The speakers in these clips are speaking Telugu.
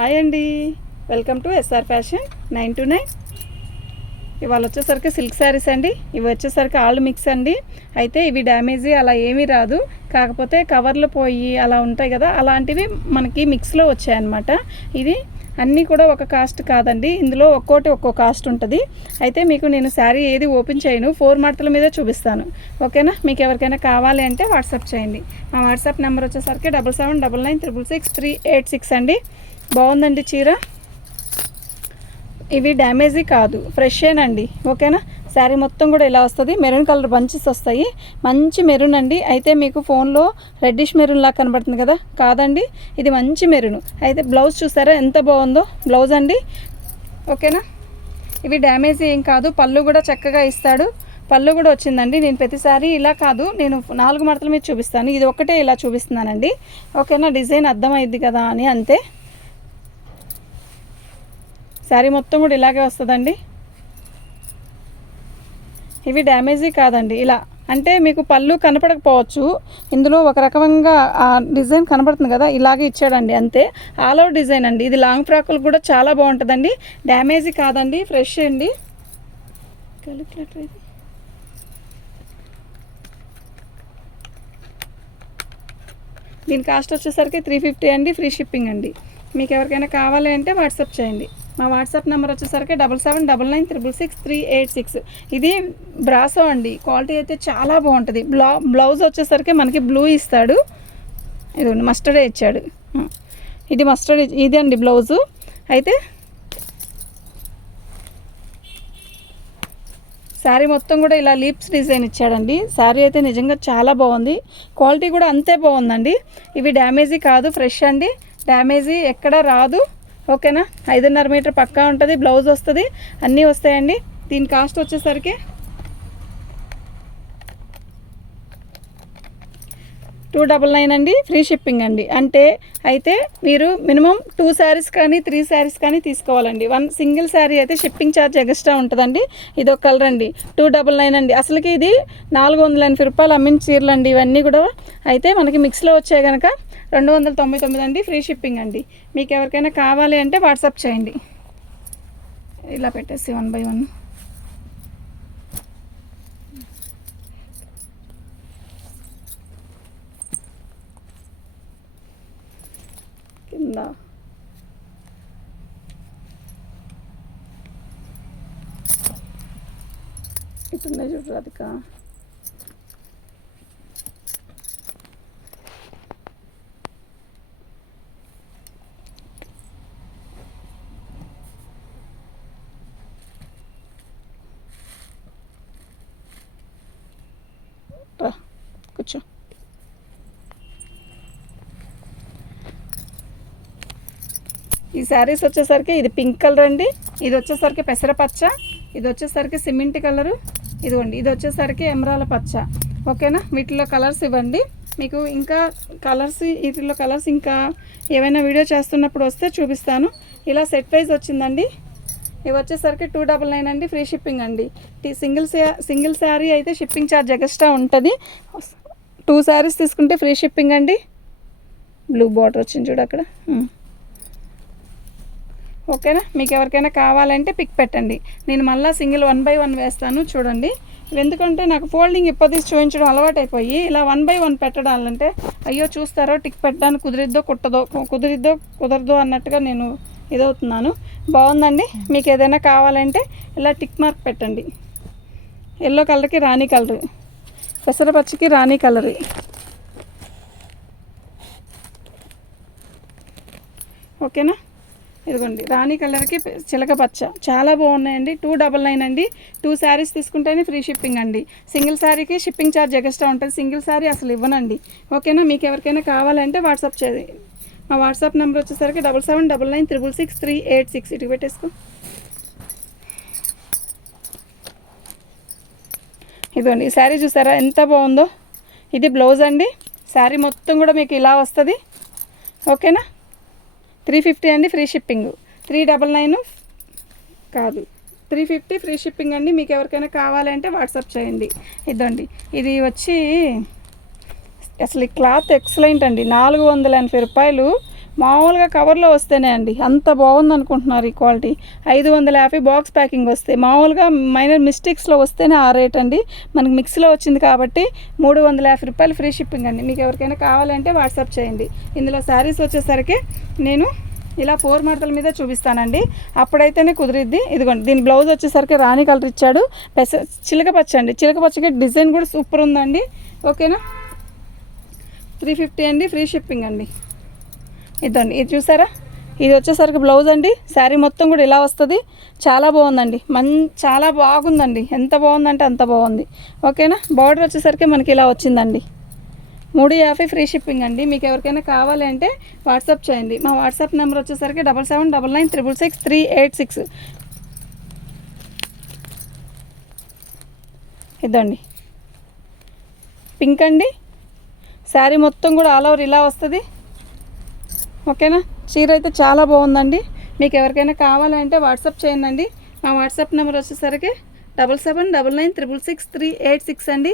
హాయ్ అండి, వెల్కమ్ టు ఎస్ఆర్ ఫ్యాషన్ 929. ఇవాళ వచ్చేసరికి సిల్క్ శారీస్ అండి. ఇవి వచ్చేసరికి ఆల్ మిక్స్ అండి. అయితే ఇవి డ్యామేజీ అలా ఏమీ రాదు, కాకపోతే కవర్లు పోయి అలా ఉంటాయి కదా, అలాంటివి మనకి మిక్స్లో వచ్చాయన్నమాట. ఇది అన్నీ కూడా ఒక కాస్ట్ కాదండి, ఇందులో ఒక్కోటి ఒక్కో కాస్ట్ ఉంటుంది. అయితే మీకు నేను శారీ ఏది ఓపెన్ చేయను, 4 మడతల మీద చూపిస్తాను. ఓకేనా? మీకు ఎవరికైనా కావాలి అంటే వాట్సాప్ చేయండి. మా వాట్సాప్ నెంబర్ వచ్చేసరికి 7799966386 అండి. బాగుందండి చీర. ఇవి డ్యామేజీ కాదు, ఫ్రెషేనండి. ఓకేనా? శారీ మొత్తం కూడా ఇలా వస్తుంది. మెరూన్ కలర్ బంచెస్ వస్తాయి, మంచి మెరూన్ అండి. అయితే మీకు ఫోన్లో రెడ్డిష్ మెరూన్ లాగా కనబడుతుంది కదా, కాదండి, ఇది మంచి మెరూన్. అయితే బ్లౌజ్ చూసారా ఎంత బాగుందో బ్లౌజ్ అండి. ఓకేనా? ఇవి డ్యామేజీ ఏం కాదు. పళ్ళు కూడా చక్కగా ఇస్తాడు, పళ్ళు కూడా వచ్చిందండి. నేను ప్రతిసారి ఇలా కాదు, నేను 4 మడతల మీద చూపిస్తాను, ఇది ఒకటే ఇలా చూపిస్తున్నానండి. ఓకేనా? డిజైన్ అర్థమైంది కదా అని, అంతే. శారీ మొత్తం కూడా ఇలాగే వస్తుందండి. ఇవి డ్యామేజీ కాదండి. ఇలా అంటే మీకు పళ్ళు కనపడకపోవచ్చు, ఇందులో ఒక రకంగా ఆ డిజైన్ కనపడుతుంది కదా, ఇలాగే ఇచ్చాడండి, అంతే. ఆల్ ఓవర్ డిజైన్ అండి. ఇది లాంగ్ ఫ్రాకులు కూడా చాలా బాగుంటుందండి. డ్యామేజీ కాదండి, ఫ్రెష్ అండి. దీని కాస్ట్ వచ్చేసరికి 350 అండి, ఫ్రీ షిప్పింగ్ అండి. మీకు ఎవరికైనా కావాలి అంటే వాట్సాప్ చేయండి. మా వాట్సాప్ నెంబర్ వచ్చేసరికి 7799966386. ఇది బ్రాసో అండి, క్వాలిటీ అయితే చాలా బాగుంటుంది. బ్లౌజ్ వచ్చేసరికి మనకి బ్లూ ఇస్తాడు, ఇది మస్టర్డే ఇచ్చాడు. ఇది మస్టర్డ్, ఇది అండి బ్లౌజు. అయితే శారీ మొత్తం కూడా ఇలా లీప్స్ డిజైన్ ఇచ్చాడండి. శారీ అయితే నిజంగా చాలా బాగుంది, క్వాలిటీ కూడా అంతే బాగుందండి. ఇవి డ్యామేజీ కాదు, ఫ్రెష్ అండి. డ్యామేజీ ఎక్కడ రాదు. ఓకేనా? 5.5 మీటర్ పక్కా ఉంటుంది, బ్లౌజ్ వస్తుంది, అన్నీ వస్తాయండి. దీని కాస్ట్ వచ్చేసరికి 299 అండి, ఫ్రీ షిప్పింగ్ అండి. అంటే అయితే మీరు మినిమం 2 శారీస్ కానీ 3 శారీస్ కానీ తీసుకోవాలండి. 1 సింగిల్ శారీ అయితే షిప్పింగ్ ఛార్జ్ ఎక్స్ట్రా ఉంటుందండి. ఇది ఒక కలర్ అండి, 299 అండి. అసలుకి ఇది 480 రూపాయలు అమ్మిన చీరలు అండి ఇవన్నీ కూడా. అయితే మనకి మిక్స్లో వచ్చాయి కనుక 299 అండి, ఫ్రీ షిప్పింగ్ అండి. మీకు ఎవరికైనా కావాలి అంటే వాట్సాప్ చేయండి. ఇలా పెట్టేసి 1 by 1 కింద ఇట్లున్నాయి చూడు రాధిక. కూర్చో. ఈ శారీస్ వచ్చేసరికి ఇది పింక్ కలర్ అండి, ఇది వచ్చేసరికి పెసరపచ్చ, ఇది వచ్చేసరికి సిమెంట్ కలరు, ఇదిగోండి ఇది వచ్చేసరికి ఎమరాల పచ్చ. ఓకేనా? వీటిలో కలర్స్ ఇవ్వండి. మీకు ఇంకా కలర్స్, వీటిలో కలర్స్ ఇంకా ఏమైనా వీడియో చేస్తున్నప్పుడు వస్తే చూపిస్తాను. ఇలా సెట్ వైజ్ వచ్చిందండి. ఇవి వచ్చేసరికి 299 అండి, ఫ్రీ షిప్పింగ్ అండి. సింగిల్ శారీ అయితే షిప్పింగ్ ఛార్జ్ ఎక్స్ట్రా ఉంటుంది. 2 శారీస్ తీసుకుంటే ఫ్రీ షిప్పింగ్ అండి. బ్లూ బార్డర్ వచ్చింది చూడు అక్కడ. ఓకేనా? మీకు ఎవరికైనా కావాలంటే పిక్ పెట్టండి. నేను మళ్ళీ సింగిల్ 1 by 1 వేస్తాను చూడండి. ఎందుకంటే నాకు ఫోల్డింగ్ ఇప్పటి చూపించడం అలవాటైపోయి ఇలా 1 by 1 పెట్టడాలంటే అయ్యో చూస్తారో టిక్ పెట్టడానికి కుదరదో అన్నట్టుగా నేను ఇదవుతున్నాను. బాగుందండి. మీకు ఏదైనా కావాలంటే ఇలా టిక్ మార్క్ పెట్టండి. ఎల్లో కలర్కి రాణి కలర్, పెసరపచ్చికి రాణి కలర్. ఓకేనా? ఇదిగోండి రాణి కలర్కి చిలక పచ్చ, చాలా బాగున్నాయండి. 299 అండి. 2 శారీస్ తీసుకుంటేనే ఫ్రీ షిప్పింగ్ అండి. సింగిల్ శారీకి షిప్పింగ్ ఛార్జ్ ఎక్స్ట్రా ఉంటుంది, సింగిల్ శారీ అసలు ఇవ్వనండి. ఓకేనా? మీకు ఎవరికైనా కావాలంటే వాట్సాప్ చేయండి. మా వాట్సాప్ నెంబర్ వచ్చేసరికి 7799966386. ఇటు పెట్టేసుకో. ఇదిగోండి ఈ శారీ చూసారా ఎంత బాగుందో. ఇది బ్లౌజ్ అండి. శారీ మొత్తం కూడా మీకు ఇలా వస్తుంది. ఓకేనా? 350 అండి, ఫ్రీ షిప్పింగ్. 399 కాదు, 350 ఫ్రీ షిప్పింగ్ అండి. మీకు ఎవరికైనా కావాలంటే వాట్సాప్ చేయండి. ఇదండి, ఇది వచ్చి అసలు ఈ క్లాత్ ఎక్సలెంట్ అండి. 480 రూపాయలు మామూలుగా కవర్లో వస్తేనే అండి అంత బాగుంది అనుకుంటున్నారు ఈ క్వాలిటీ. 550 బాక్స్ ప్యాకింగ్ వస్తే, మామూలుగా మైనర్ మిస్టేక్స్లో వస్తేనే ఆ రేట్ అండి. మనకి మిక్స్లో వచ్చింది కాబట్టి 350 రూపాయలు ఫ్రీ షిప్పింగ్ అండి. మీకు ఎవరికైనా కావాలంటే వాట్సాప్ చేయండి. ఇందులో శారీస్ వచ్చేసరికి నేను ఇలా 4 మడతల మీద చూపిస్తానండి, అప్పుడైతేనే కుదిరిద్ది. ఇదిగోండి, దీని బ్లౌజ్ వచ్చేసరికి రాణి కలర్ ఇచ్చాడు, చిలక పచ్చ అండి. చిలక పచ్చకి డిజైన్ కూడా సూపర్ ఉందండి. ఓకేనా, 350 అండి, ఫ్రీ షిప్పింగ్ అండి. ఇదండి, ఇది చూసారా, ఇది వచ్చేసరికి బ్లౌజ్ అండి. శారీ మొత్తం కూడా ఇలా వస్తుంది. చాలా బాగుందండి, చాలా బాగుందండి. ఎంత బాగుందంటే అంత బాగుంది. ఓకేనా, బార్డర్ వచ్చేసరికి మనకి ఇలా వచ్చిందండి. 350 ఫ్రీ షిప్పింగ్ అండి. మీకు ఎవరికైనా కావాలి అంటే వాట్సాప్ చేయండి. మా వాట్సాప్ నెంబర్ వచ్చేసరికి 7799966386. ఇదండి, పింక్ అండి. శారీ మొత్తం కూడా ఆల్ ఓవర్ ఇలా వస్తుంది. ఓకేనా, చీర అయితే చాలా బాగుందండి. మీకు ఎవరికైనా కావాలంటే వాట్సాప్ చేయండి. మా వాట్సాప్ నెంబర్ వచ్చేసరికి 7799966386 అండి.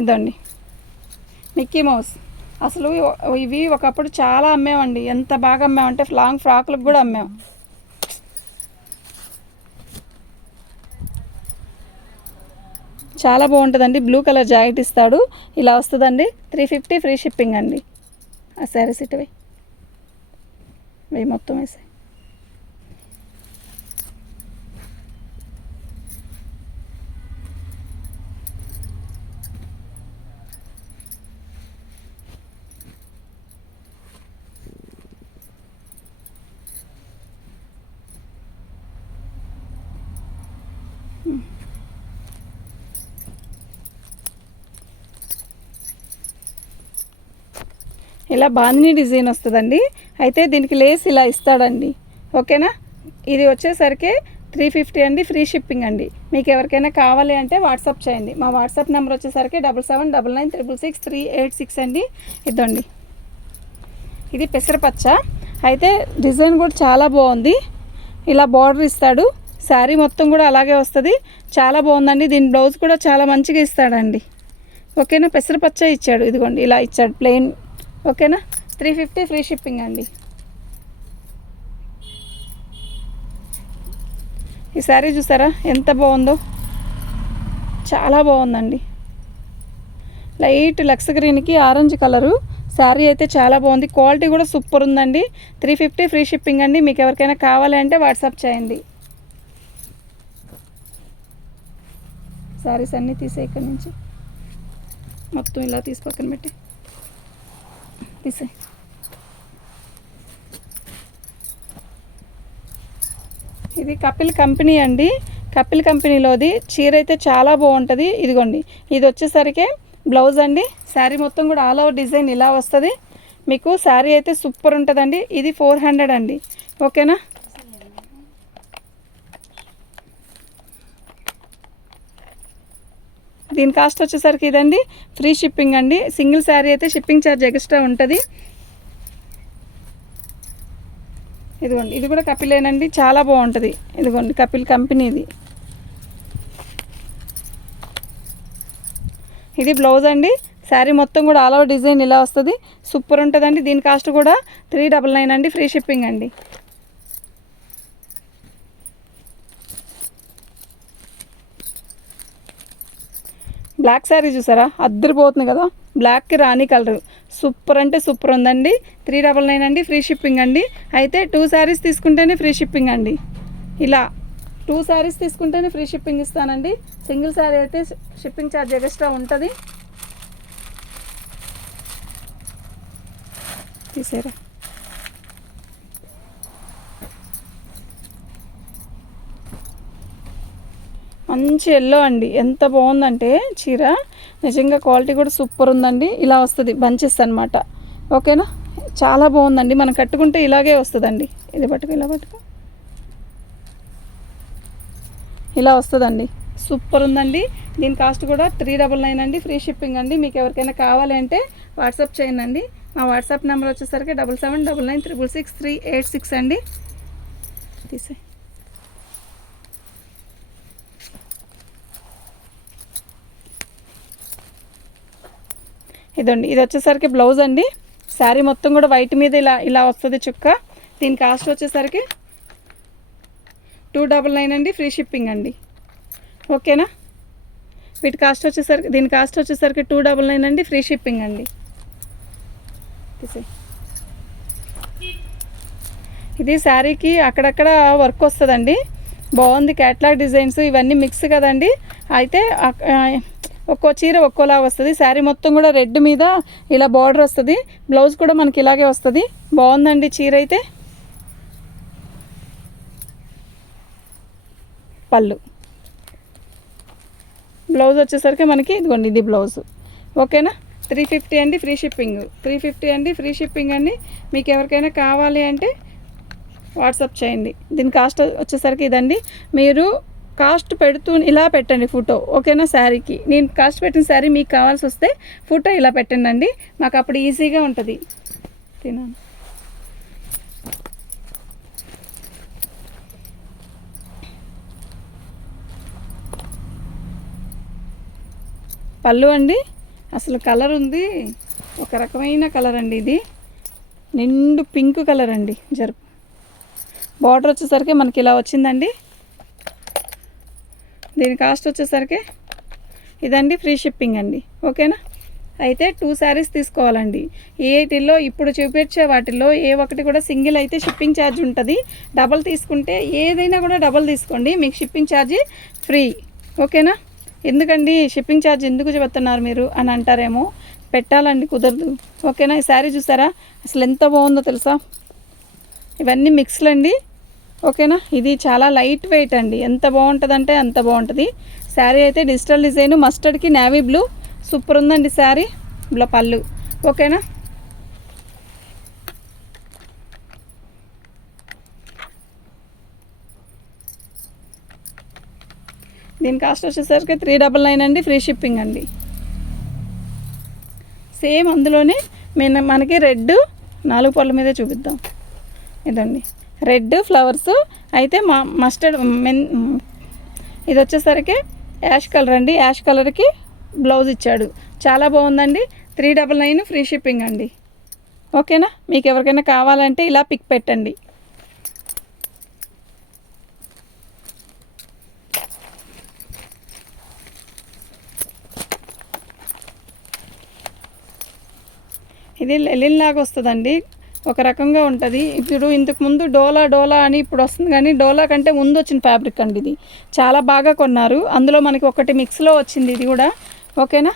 ఇదండి, మిక్కీ మౌస్. అసలు ఇవి ఒకప్పుడు చాలా అమ్మేమండి. ఎంత బాగా అమ్మామంటే లాంగ్ ఫ్రాక్లకు కూడా అమ్మాం. చాలా బాగుంటుందండి. బ్లూ కలర్ జాకెట్ ఇస్తాడు, ఇలా వస్తుందండి. 350 ఫ్రీ షిప్పింగ్ అండి. ఆ శారీస్ ఇటువై మొత్తం వేసాయి. ఇలా బాందిని డిజైన్ వస్తుందండి. అయితే దీనికి లేస్ ఇలా ఇస్తాడండి. ఓకేనా, ఇది వచ్చేసరికి 350 అండి, ఫ్రీ షిప్పింగ్ అండి. మీకు ఎవరికైనా కావాలి అంటే వాట్సాప్ చేయండి. మా వాట్సాప్ నెంబర్ వచ్చేసరికి 7799966386 అండి. ఇదండి, ఇది పెసరపచ్చ. అయితే డిజైన్ కూడా చాలా బాగుంది. ఇలా బార్డర్ ఇస్తాడు, శారీ మొత్తం కూడా అలాగే వస్తుంది. చాలా బాగుందండి. దీని బ్లౌజ్ కూడా చాలా మంచిగా ఇస్తాడండి. ఓకేనా, పెసరపచ్చ ఇచ్చాడు. ఇదిగోండి, ఇలా ఇచ్చాడు ప్లెయిన్. ఓకేనా, 350 ఫ్రీ షిప్పింగ్ అండి. ఈ శారీ చూసారా ఎంత బాగుందో, చాలా బాగుందండి. లైట్ లక్స్ గ్రీన్కి ఆరెంజ్ కలరు శారీ అయితే చాలా బాగుంది. క్వాలిటీ కూడా సూపర్ ఉందండి. 350 ఫ్రీ షిప్పింగ్ అండి. మీకు ఎవరికైనా కావాలి అంటే వాట్సాప్ చేయండి. శారీస్ అన్నీ తీసే, ఇక్కడ నుంచి మొత్తం ఇలా తీసి పక్కన పెట్టి తీసే. ఇది కపిల్ కంపెనీ అండి. కపిల్ కంపెనీలోది చీర అయితే చాలా బాగుంటుంది. ఇదిగోండి, ఇది వచ్చేసరికి బ్లౌజ్ అండి. శారీ మొత్తం కూడా ఆల్ ఓవర్ డిజైన్ ఇలా వస్తుంది. మీకు శారీ అయితే సూపర్ ఉంటుందండి. ఇది 400 అండి. ఓకేనా, దీని కాస్ట్ వచ్చేసరికి ఇదండి, ఫ్రీ షిప్పింగ్ అండి. సింగిల్ శారీ అయితే షిప్పింగ్ ఛార్జ్ ఎక్స్ట్రా ఉంటుంది. ఇదిగోండి, ఇది కూడా కపిలేనండి, చాలా బాగుంటుంది. ఇదిగోండి, కపిల్ కంపెనీది. ఇది బ్లౌజ్ అండి. శారీ మొత్తం కూడా ఆల్ ఓవర్ డిజైన్ ఇలా వస్తుంది. సూపర్ ఉంటుందండి. దీని కాస్ట్ కూడా 399 అండి, ఫ్రీ షిప్పింగ్ అండి. బ్లాక్ శారీ చూసారా, అద్దరిపోతుంది కదా. బ్లాక్కి రాణి కలర్ సూపర్ అంటే సూపర్ ఉందండి. 399 అండి, ఫ్రీ షిప్పింగ్ అండి. అయితే 2 శారీస్ తీసుకుంటేనే ఫ్రీ షిప్పింగ్ అండి. ఇలా 2 శారీస్ తీసుకుంటేనే ఫ్రీ షిప్పింగ్ ఇస్తానండి. సింగిల్ శారీ అయితే షిప్పింగ్ ఛార్జ్ ఎక్స్ట్రా ఉంటుంది. తీసారా, మంచి ఎల్లో అండి. ఎంత బాగుందంటే చీర, నిజంగా క్వాలిటీ కూడా సూపర్ ఉందండి. ఇలా వస్తుంది బంచెస్ అనమాట. ఓకేనా, చాలా బాగుందండి. మనం కట్టుకుంటే ఇలాగే వస్తుందండి. ఇది పట్టుకు, ఇలా పట్టుకు, ఇలా వస్తుందండి. సూపర్ ఉందండి. దీని కాస్ట్ కూడా 399 అండి, ఫ్రీ షిప్పింగ్ అండి. మీకు ఎవరికైనా కావాలి అంటే వాట్సాప్ చేయండి. మా వాట్సాప్ నెంబర్ వచ్చేసరికి 7799966386 అండి. తీసే. ఇదండి, ఇది వచ్చేసరికి బ్లౌజ్ అండి. శారీ మొత్తం కూడా వైట్ మీద ఇలా ఇలా వస్తుంది చుక్క. దీని కాస్ట్ వచ్చేసరికి 299 అండి, ఫ్రీ షిప్పింగ్ అండి. ఓకేనా, వీటి కాస్ట్ వచ్చేసరికి దీని కాస్ట్ వచ్చేసరికి 299 అండి, ఫ్రీ షిప్పింగ్ అండి. ఇది శారీకి అక్కడక్కడ వర్క్ వస్తుందండి, బాగుంది. క్యాట్లాగ్ డిజైన్స్ ఇవన్నీ మిక్స్ కదండి. అయితే ఒక్కో చీర ఒక్కోలా వస్తుంది. శారీ మొత్తం కూడా రెడ్ మీద ఇలా బార్డర్ వస్తుంది. బ్లౌజ్ కూడా మనకి ఇలాగే వస్తుంది. బాగుందండి చీర అయితే. పళ్ళు, బ్లౌజ్ వచ్చేసరికి మనకి ఇదిగోండి, ఇది బ్లౌజ్. ఓకేనా, 350 అండి, ఫ్రీ షిప్పింగ్. 350 అండి, ఫ్రీ షిప్పింగ్ అండి. మీకు ఎవరికైనా కావాలి అంటే వాట్సాప్ చేయండి. దీని కాస్ట్ వచ్చేసరికి ఇదండి. మీరు కాస్ట్ పెడుతూ ఇలా పెట్టండి ఫోటో. ఓకేనా, శారీకి నేను కాస్ట్ పెట్టిన శారీ మీకు కావాల్సి వస్తే ఫోటో ఇలా పెట్టండి అండి, మాకు అప్పుడు ఈజీగా ఉంటుంది. తినాను. పళ్ళు అండి, అసలు కలర్ ఉంది, ఒక రకమైన కలర్ అండి. ఇది నిండు పింక్ కలర్ అండి. బార్డర్ వచ్చేసరికి మనకి ఇలా వచ్చిందండి. దీని కాస్ట్ వచ్చేసరికి ఇదండి, ఫ్రీ షిప్పింగ్ అండి. ఓకేనా, అయితే 2 శారీస్ తీసుకోవాలండి. ఏటిల్లో ఇప్పుడు చూపించే వాటిల్లో ఏ ఒకటి కూడా సింగిల్ అయితే షిప్పింగ్ ఛార్జ్ ఉంటుంది. డబల్ తీసుకుంటే ఏదైనా కూడా డబల్ తీసుకోండి, మీకు షిప్పింగ్ ఛార్జ్ ఫ్రీ. ఓకేనా, ఎందుకండి షిప్పింగ్ ఛార్జ్ ఎందుకు చెబుతున్నారు మీరు అని అంటారేమో, పెట్టాలండి, కుదరదు. ఓకేనా, ఈ శారీ చూసారా అసలు ఎంత బాగుందో తెలుసా. ఇవన్నీ మిక్స్లు అండి. ఓకేనా, ఇది చాలా లైట్ వెయిట్ అండి, ఎంత బాగుంటుందంటే అంత బాగుంటుంది. శారీ అయితే డిజిటల్ డిజైన్, మస్టర్డ్కి నేవీ బ్లూ, సూపర్ ఉందండి శారీ. పళ్ళు. ఓకేనా, దీని కాస్ట్ వచ్చేసరికి 399 అండి, ఫ్రీ షిప్పింగ్ అండి. సేమ్ అందులోనే మనకి రెడ్ 4 పళ్ళ మీదే చూపిద్దాం. ఇదండి రెడ్ ఫ్లవర్స్ అయితే మస్టర్డ్ ఇది వచ్చేసరికి యాష్ కలర్ అండి. యాష్ కలర్కి బ్లౌజ్ ఇచ్చాడు, చాలా బాగుందండి. 399 ఫ్రీ షిప్పింగ్ అండి. ఓకేనా, మీకు ఎవరికైనా కావాలంటే ఇలా పిక్ పెట్టండి. ఇది లెలిన్ లాగా వస్తుందండి, ఒక రకంగా ఉంటుంది. ఇప్పుడు ఇంతకుముందు డోలా అని ఇప్పుడు వస్తుంది, కానీ డోలా కంటే ముందు వచ్చిన ఫ్యాబ్రిక్ అండి. ఇది చాలా బాగా కొన్నారు. అందులో మనకి ఒకటి మిక్స్లో వచ్చింది ఇది కూడా. ఓకేనా,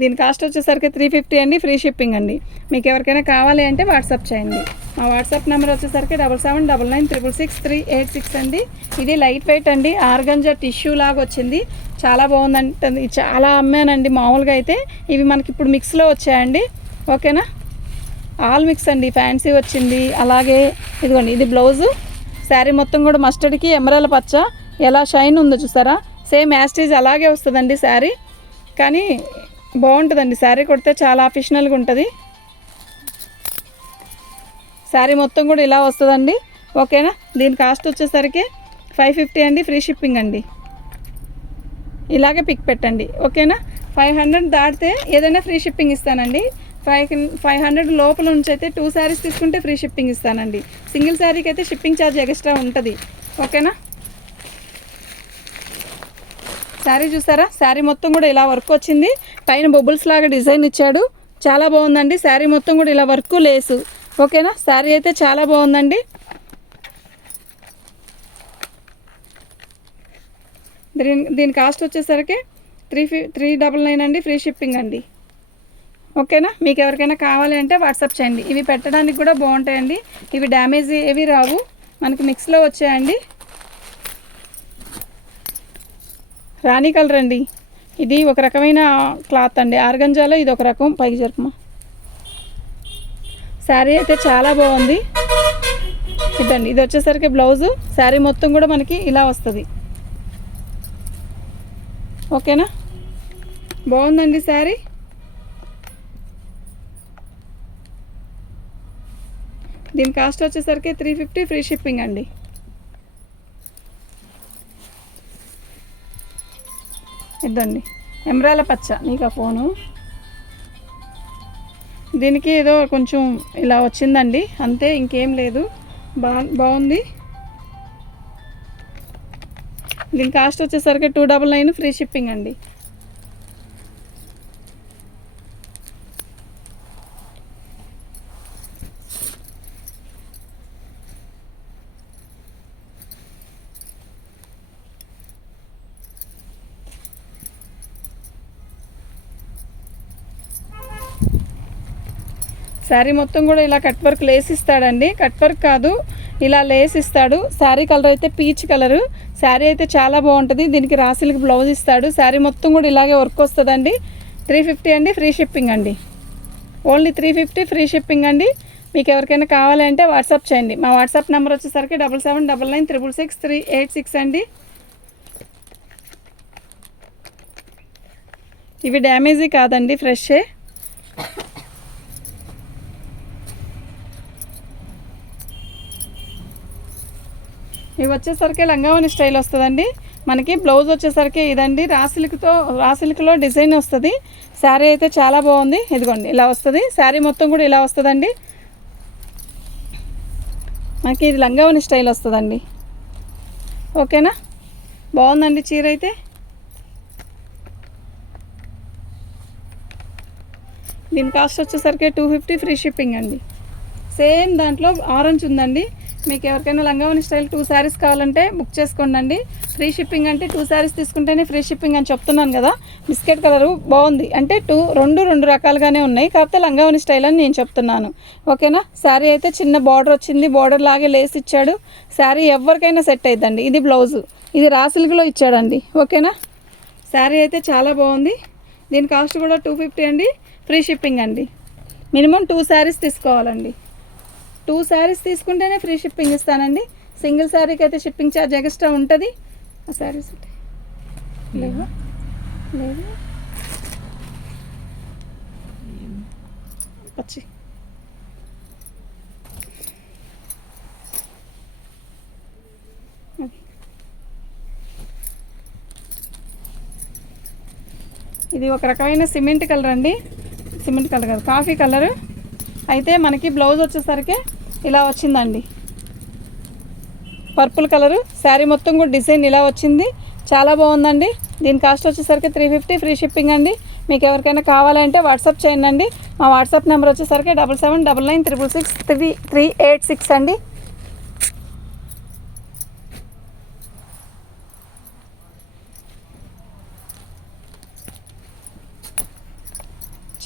దీని కాస్ట్ వచ్చేసరికి 350 అండి, ఫ్రీ షిప్పింగ్ అండి. మీకు ఎవరికైనా కావాలి అంటే వాట్సాప్ చేయండి. మా వాట్సాప్ నెంబర్ వచ్చేసరికి 7799666386 అండి. ఇది లైట్ వెయిట్ అండి, ఆర్గంజా టిష్యూ లాగా వచ్చింది, చాలా బాగుందండి. చాలా అమ్మానండి మామూలుగా అయితే. ఇవి మనకి ఇప్పుడు మిక్స్లో వచ్చాయండి. ఓకేనా, ఆల్ మిక్స్ అండి, ఫ్యాన్సీ వచ్చింది. అలాగే ఇదిగోండి, ఇది బ్లౌజు. శారీ మొత్తం కూడా మస్టర్డ్కి ఎమరాల పచ్చ ఎలా షైన్ ఉందో చూసారా, సేమ్ యాస్టీజ్ అలాగే వస్తుందండి శారీ. కానీ బాగుంటుందండి శారీ, కొడితే చాలా అఫిషనల్గా ఉంటుంది. శారీ మొత్తం కూడా ఇలా వస్తుందండి. ఓకేనా, దీని కాస్ట్ వచ్చేసరికి 550 అండి, ఫ్రీ షిప్పింగ్ అండి. ఇలాగే పిక్ పెట్టండి. ఓకేనా, 500 దాటితే ఏదైనా ఫ్రీ షిప్పింగ్ ఇస్తానండి. 500 లోపల నుంచి అయితే 2 శారీస్ తీసుకుంటే ఫ్రీ షిప్పింగ్ ఇస్తానండి. సింగిల్ శారీకి అయితే షిప్పింగ్ ఛార్జ్ ఎక్స్ట్రా ఉంటుంది. ఓకేనా, శారీ చూసారా, శారీ మొత్తం కూడా ఇలా వర్క్ వచ్చింది, పైన బొబుల్స్ లాగా డిజైన్ ఇచ్చాడు, చాలా బాగుందండి. శారీ మొత్తం కూడా ఇలా వర్క్ లేసు. ఓకేనా, శారీ అయితే చాలా బాగుందండి. దీని కాస్ట్ వచ్చేసరికి 399 అండి, ఫ్రీ షిప్పింగ్ అండి. ఓకేనా, మీకు ఎవరికైనా కావాలి అంటే వాట్సాప్ చేయండి. ఇవి పెట్టడానికి కూడా బాగుంటాయండి, ఇవి డ్యామేజ్ ఏవి రావు, మనకి మిక్స్లో వచ్చాయండి. రాణి కలర్ అండి, ఇది ఒక రకమైన క్లాత్ అండి, ఆర్గంజాలో ఇది ఒక రకం. పైకి జరుపుమా. శారీ అయితే చాలా బాగుంది. ఇదండి, ఇది వచ్చేసరికి బ్లౌజు. శారీ మొత్తం కూడా మనకి ఇలా వస్తుంది. ఓకేనా, బాగుందండి శారీ. దీని కాస్ట్ వచ్చేసరికి 350 ఫ్రీ షిప్పింగ్ అండి. ఇద్దండి ఎమరాల పచ్చ. నీకు ఆ ఫోను దీనికి ఏదో కొంచెం ఇలా వచ్చిందండి అంతే, ఇంకేం లేదు. బాగుంది. దీని కాస్ట్ వచ్చేసరికి 299 ఫ్రీ షిప్పింగ్ అండి. శారీ మొత్తం కూడా ఇలా కట్ వర్క్ లేస్ ఇస్తాడండి. కట్ వర్క్ కాదు, ఇలా లేస్ ఇస్తాడు. శారీ కలర్ అయితే పీచ్ కలరు. శారీ అయితే చాలా బాగుంటుంది. దీనికి రాసిల్కి బ్లౌజ్ ఇస్తాడు. శారీ మొత్తం కూడా ఇలాగే వర్క్ వస్తుందండి. 350 అండి ఫ్రీ షిప్పింగ్ అండి. ఓన్లీ 350 ఫ్రీ షిప్పింగ్ అండి. మీకు ఎవరికైనా కావాలంటే వాట్సాప్ చేయండి. మా వాట్సాప్ నెంబర్ వచ్చేసరికి 7799966386 అండి. ఇవి డ్యామేజీ కాదండి, ఫ్రెషే. ఇవి వచ్చేసరికి లంగావని స్టైల్ వస్తుందండి. మనకి బ్లౌజ్ వచ్చేసరికి ఇదండి, రాసిల్క్లో డిజైన్ వస్తుంది. శారీ అయితే చాలా బాగుంది. ఇదిగోండి ఇలా వస్తుంది. శారీ మొత్తం కూడా ఇలా వస్తుందండి. మనకి ఇది లంగావని స్టైల్ వస్తుందండి. ఓకేనా, బాగుందండి చీర అయితే. దీని కాస్ట్ వచ్చేసరికి 250 ఫ్రీ షిప్పింగ్ అండి. సేమ్ దాంట్లో ఆరెంజ్ ఉందండి. మీకు ఎవరికైనా లంగావని స్టైల్ 2 శారీస్ కావాలంటే బుక్ చేసుకోండి. ఫ్రీ షిప్పింగ్ అంటే 2 శారీస్ తీసుకుంటేనే ఫ్రీ షిప్పింగ్ అని చెప్తున్నాను కదా. బిస్కెట్ కలరు బాగుంది అంటే రెండు రకాలుగానే ఉన్నాయి, కాకపోతే లంగావని స్టైల్ అని నేను చెప్తున్నాను. ఓకేనా, శారీ అయితే చిన్న బార్డర్ వచ్చింది. బార్డర్ లాగే లేస్ ఇచ్చాడు. శారీ ఎవరికైనా సెట్ అయిద్దండి. ఇది బ్లౌజు, ఇది రాసిల్క్లో ఇచ్చాడండి. ఓకేనా, శారీ అయితే చాలా బాగుంది. దీని కాస్ట్ కూడా 250 అండి. ఫ్రీ షిప్పింగ్ అండి. మినిమం 2 శారీస్ తీసుకోవాలండి. 2 శారీస్ తీసుకుంటేనే ఫ్రీ షిప్పింగ్ ఇస్తానండి. సింగిల్ శారీకి అయితే షిప్పింగ్ ఛార్జ్ ఎక్స్ట్రా ఉంటుంది. ఆ శారీస్ లేవా లేదు పచ్చి ఇది ఒక రకమైన సిమెంట్ కలర్ అండి. సిమెంట్ కలర్ కాదు, కాఫీ కలరు. అయితే మనకి బ్లౌజ్ వచ్చేసరికి ఇలా వచ్చిందండి, పర్పుల్ కలరు. శారీ మొత్తం కూడా డిజైన్ ఇలా వచ్చింది. చాలా బాగుందండి. దీని కాస్ట్ వచ్చేసరికి 350 ఫ్రీ షిప్పింగ్ అండి. మీకు ఎవరికైనా కావాలంటే వాట్సాప్ చేయండి. మా వాట్సాప్ నెంబర్ వచ్చేసరికి 7799966386 అండి.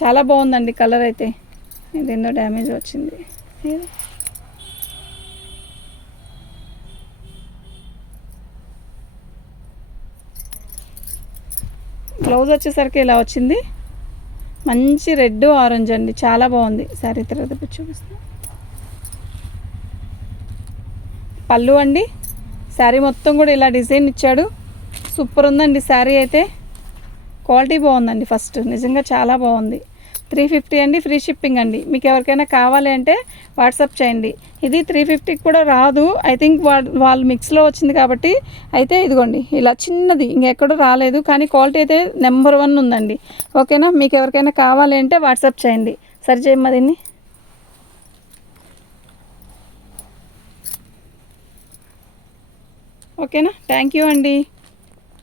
చాలా బాగుందండి కలర్ అయితే. ఇదేందో డ్యామేజ్ వచ్చింది. బ్లౌజ్ వచ్చేసరికి ఇలా వచ్చింది. మంచి రెడ్ ఆరెంజ్ అండి, చాలా బాగుంది. శారీ తర్వాత చూపిస్తాను. పళ్ళు అండి, శారీ మొత్తం కూడా ఇలా డిజైన్ ఇచ్చాడు. సూపర్ ఉందండి శారీ అయితే. క్వాలిటీ బాగుందండి. ఫస్ట్ నిజంగా చాలా బాగుంది. 350 అండి ఫ్రీ షిప్పింగ్ అండి. మీకు ఎవరికైనా కావాలి అంటే వాట్సాప్ చేయండి. ఇది 350 కూడా రాదు, ఐ థింక్ వాళ్ళు మిక్స్లో వచ్చింది కాబట్టి. అయితే ఇదిగోండి ఇలా చిన్నది, ఇంకెక్కడో రాలేదు, కానీ క్వాలిటీ అయితే నెంబర్ 1 ఉందండి. ఓకేనా, మీకు ఎవరికైనా కావాలి అంటే వాట్సాప్ చేయండి. సరి చేయమ్మా దీన్ని. ఓకేనా, థ్యాంక్ యూ అండి.